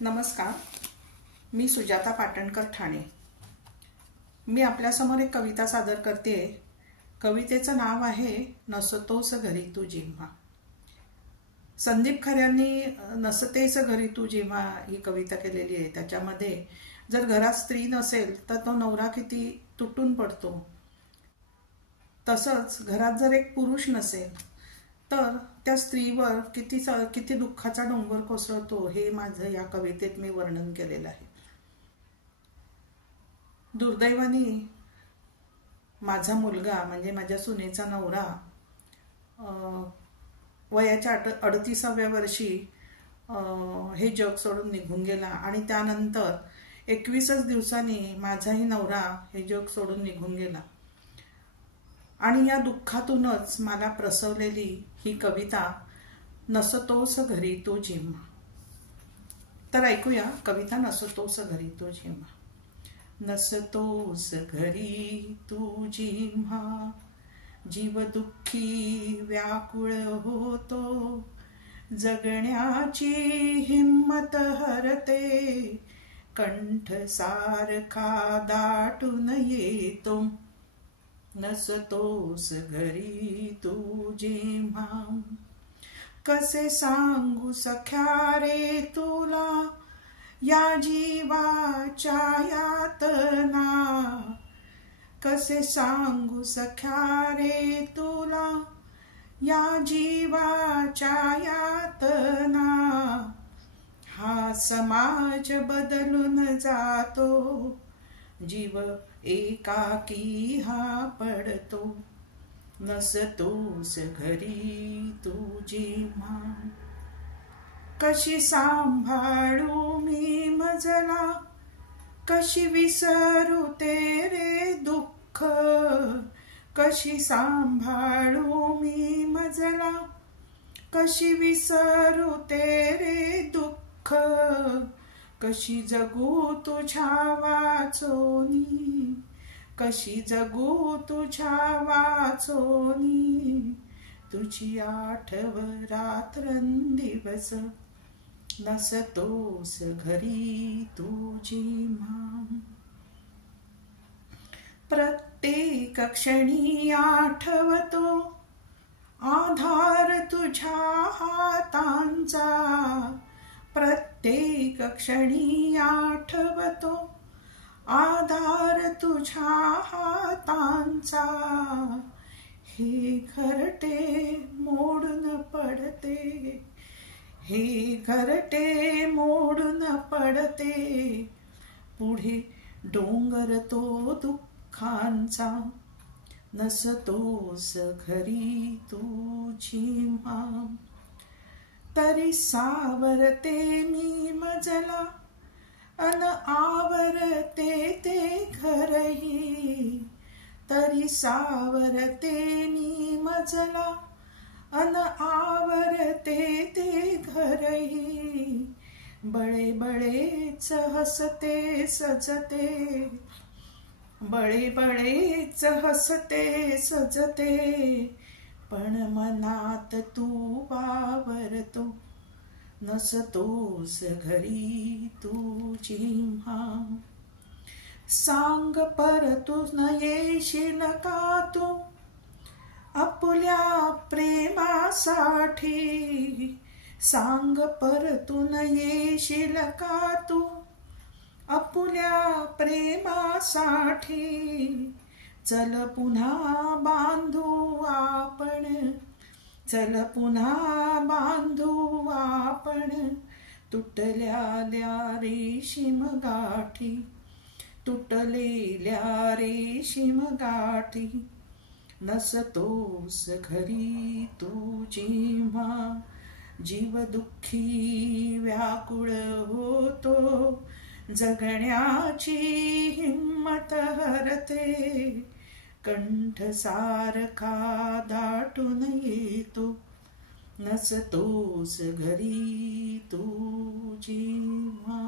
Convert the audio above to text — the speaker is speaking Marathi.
नमस्कार, मी सुजाता पाटणकर ठाणे। मी आपल्यासमोर एक कविता सादर करते। कवितेचं नाव आहे नसतोस घरी तू जेव्हा। संदीप खऱ्यांनी नसतेस घरी तू जेव्हा ही कविता केलेली आहे। त्याच्यामध्ये जर घरात स्त्री नसेल तर तो नवरा किती तुटून पडतो, तसंच घरात जर एक पुरुष नसेल तर त्या स्त्रीवर किती दुःखाचा डोंगर कोसळतो हे माझं या कवितेत मी वर्णन केलेलं आहे। दुर्दैवाने माझा मुलगा म्हणजे माझ्या सुनेचा नवरा वयाच्या 38व्या वर्षी हे जग सोडून निघून गेला आणि त्यानंतर 21 दिवसांनी माझाही नवरा हे जग सोडून निघून गेला। आणि या दुःखातूनच मला प्रसवलेली ही कविता नसतोस घरी तू जेव्हा। तर ऐकूया कविता नसतोस घरी तू जेव्हा। नसतोस घरी तू जेव्हा, जीव दुःखी व्याकुळ होतो, जगण्याची हिम्मत हरते, कंठ सारखा दाटून येतो। नसतोस घरी तू जेव्हा, कसे सांगू सख्या रे तुला या जीवाच्या यातना, कसे सांगू सख्या रे तुला या जीवाच्या यातना। हा समाज बदलून जातो, जीव एकाकी हा पडतो। नसतोस घरी तू जेव्हा, कशी सांभाळू मी मजला, कशी विसरू तेरे दुःख, कशी सांभाळू मी मजला, कशी विसरू तेरे दुःख, कशी जगू तुझ्या वाचोनी, कशी जगू तुझ्या वाचोनी, तुझी आठव रात्रंदिवस। नसतोस घरी तू जेव्हा, प्रत्येक क्षणी आठवतो आधार तुझ्या हातांचा, प्रत्येक क्षणी आठवतो आधार तुझ्या हातांचा। हे घरटे मोडून पडते, हे घरटे मोडून पडते, पुढे डोंगर तो दुःखांचा। नसतोस घरी तू जेव्हा, तरी सावरते मी मजला, अन आवरते ते घरही, तरी सावरते मी मजला, अन आवरते ते घरही। बळे बळेच हसते सजते, बळे बळेच हसते सजते, पण मनात तू वावरतो। नसतोस घरी तू जेव्हा, सांग परतून येशील का तू आपुल्या प्रेमासाठी, सांग परतून येशील का तू आपुल्या प्रेमासाठी। चल पुन्हा बांधू आपण, चल पुन्हा बांधू आपण, तुटलेल्या रेशीम गाठी, तुटलेल्या रेशीम गाठी। नसतोस घरी तू जेव्हा, जीव दुःखी व्याकुळ होतो, जगण्याची हिम्मत हरते, कंठ सारखा दाटून येतो। नसतोस घरी तू जेव्हा।